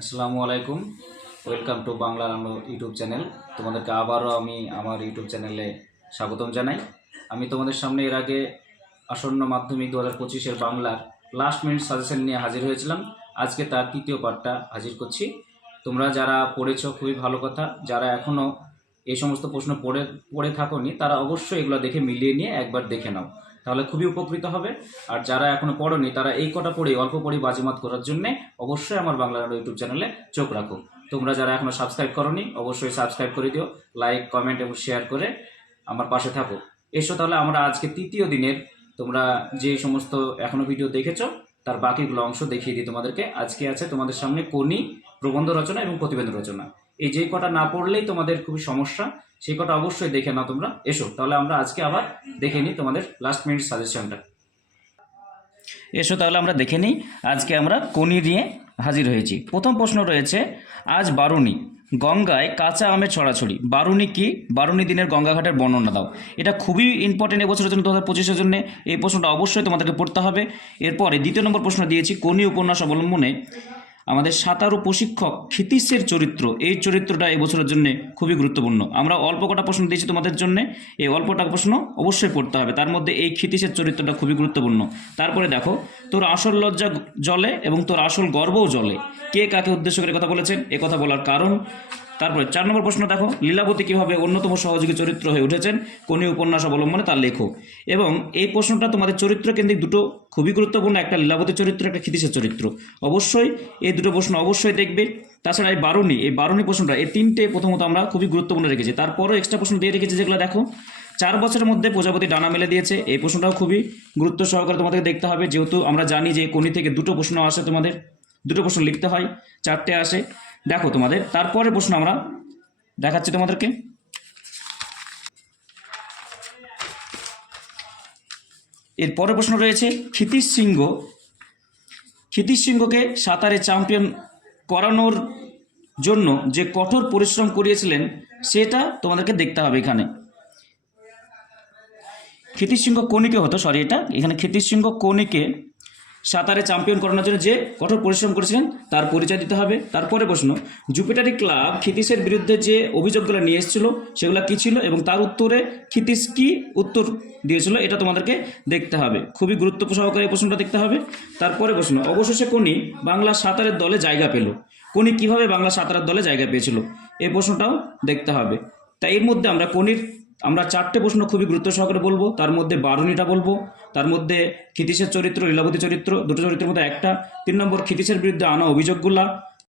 আসসালামু আলাইকুম। Welcome to বাংলার আলো ইউটিউব চ্যানেল। তোমাদেরকে আবারও আমি আমার ইউটিউব চ্যানেলে স্বাগতম জানাই। আমি তোমাদের সামনে এর আগে আসন্ন মাধ্যমিক দু হাজার পঁচিশের বাংলার লাস্ট মিনিট সাজেশন নিয়ে হাজির হয়েছিলাম। আজকে তার তৃতীয় পার্টটা হাজির করছি। তোমরা যারা পড়েছো, খুবই ভালো কথা। যারা এখনও এই সমস্ত প্রশ্ন পড়ে পড়ে থাকোনি, তারা অবশ্যই এগুলো দেখে মিলিয়ে নিয়ে একবার দেখে নাও। তাহলে খুবই উপকৃত হবে। আর যারা এখনও পড়োনি, তারা এই কটা পড়ে অল্প পড়ে বাজিমাত করার জন্য অবশ্যই আমার বাংলা ইউটিউব চ্যানেলে চোখ রাখো তোমরা যারা এখনও সাবস্ক্রাইব করোনি, অবশ্যই সাবস্ক্রাইব করে দিও লাইক কমেন্ট এবং শেয়ার করে আমার পাশে থাকো। এসো তাহলে আমরা আজকে তৃতীয় দিনের তোমরা যে সমস্ত এখনও ভিডিও দেখেছ, তার বাকিগুলো অংশ দেখিয়ে দিই তোমাদেরকে। আজকে আছে তোমাদের সামনে কোনি প্রবন্ধ রচনা এবং প্রতিবেদন রচনা। এই যে কটা না পড়লেই তোমাদের খুবই সমস্যা, সেই কটা অবশ্যই দেখে নাও তোমরা। এসো, তাহলে আমরা আজকে আবার দেখে নিই তোমাদের লাস্ট মিনিট সাজেশনটা এসো, তাহলে আমরা দেখে নিই আজকে আমরা কোনি নিয়ে হাজির হয়েছি। প্রথম প্রশ্ন রয়েছে, আজ বারুনি গঙ্গায় কাঁচা আমের ছড়াছড়ি। বারুনি কি? বারুণী দিনের গঙ্গাঘাটের বর্ণনা দাও। এটা খুবই ইম্পর্টেন্ট এবছরের জন্য, দু হাজার পঁচিশের জন্য। এই প্রশ্নটা অবশ্যই তোমাদেরকে পড়তে হবে। এরপরে দ্বিতীয় নম্বর প্রশ্ন দিয়েছি, কোনি উপন্যাস অবলম্বনে আমাদের সাঁতারু প্রশিক্ষক ক্ষিতীশের চরিত্র, এই চরিত্রটা এবছরের বছরের জন্য খুবই গুরুত্বপূর্ণ। আমরা অল্প কটা প্রশ্ন দিয়েছি তোমাদের জন্য, এই অল্পটা প্রশ্ন অবশ্যই পড়তে হবে। তার মধ্যে এই ক্ষিতীশের চরিত্রটা খুবই গুরুত্বপূর্ণ। তারপরে দেখো, তোর আসল লজ্জা জলে এবং তোর আসল গর্বও জলে। কে কাকে উদ্দেশ্য করে কথা বলেছেন? এ কথা বলার কারণ তারপরে চার নম্বর প্রশ্ন দেখো, লীলাবতী কীভাবে অন্যতম সহযোগী চরিত্র হয়ে উঠেছেন? কোন উপন্যাস অবলম্বনে তার লেখো এবং এই প্রশ্নটা তোমাদের চরিত্র কেন্দ্রিক দুটো খুবই গুরুত্বপূর্ণ, একটা লীলাবতী চরিত্র, একটা ক্ষিতিশের চরিত্র। অবশ্যই এই দুটো প্রশ্ন অবশ্যই দেখবে। তাছাড়া এই বারুণী এই বারুণী প্রশ্নটা, এই তিনটে প্রথমত আমরা খুবই গুরুত্বপূর্ণ রেখেছি। তারপরও এক্সট্রা প্রশ্ন দিয়ে রেখেছি যেগুলো দেখো, চার বছরের মধ্যে প্রজাপতি ডানা মেলে দিয়েছে। এই প্রশ্নটাও খুবই গুরুত্ব সহকারে তোমাদেরকে দেখতে হবে। যেহেতু আমরা জানি যে কোনি থেকে দুটো প্রশ্ন আসে তোমাদের, দুটো প্রশ্ন লিখতে হয়, চারটে আসে। দেখো তোমাদের তারপরে প্রশ্ন আমরা দেখাচ্ছি তোমাদেরকে। এর পরের প্রশ্ন রয়েছে, ক্ষিতীশ সিংহ, ক্ষিতীশ সিংহকে সাঁতারে চ্যাম্পিয়ন করানোর জন্য যে কঠোর পরিশ্রম করিয়েছিলেন, সেটা তোমাদেরকে দেখতে হবে এখানে। ক্ষিতীশ সিংহ কনিকে হতো সরি এটা, এখানে ক্ষিতীশ সিংহ কনিকে সাঁতারে চ্যাম্পিয়ন করানোর জন্য যে কঠোর পরিশ্রম করেছিলেন, তার পরিচয় দিতে হবে। তারপরে প্রশ্ন জুপিটারি ক্লাব ক্ষিতীশের বিরুদ্ধে যে অভিযোগগুলো নিয়ে এসেছিল, সেগুলো কী ছিল এবং তার উত্তরে ক্ষিতীশ কী উত্তর দিয়েছিল, এটা তোমাদেরকে দেখতে হবে। খুবই গুরুত্ব সহকারে এই প্রশ্নটা দেখতে হবে। তারপরে প্রশ্ন, অবশেষে কোনি বাংলা সাঁতারের দলে জায়গা পেল? কোনি কীভাবে বাংলা সাঁতারের দলে জায়গা পেয়েছিল? এই প্রশ্নটাও দেখতে হবে। তাই এর মধ্যে আমরা কোনির, আমরা চারটে প্রশ্ন খুবই গুরুত্ব সহকারে বলব। তার মধ্যে বারুনিটা বলব। তার মধ্যে ক্ষিতীশের চরিত্র, লীলাবতী চরিত্র, দুটো চরিত্রের মধ্যে একটা। তিন নম্বর, ক্ষিতীশের বিরুদ্ধে আনা অভিযোগগুলা।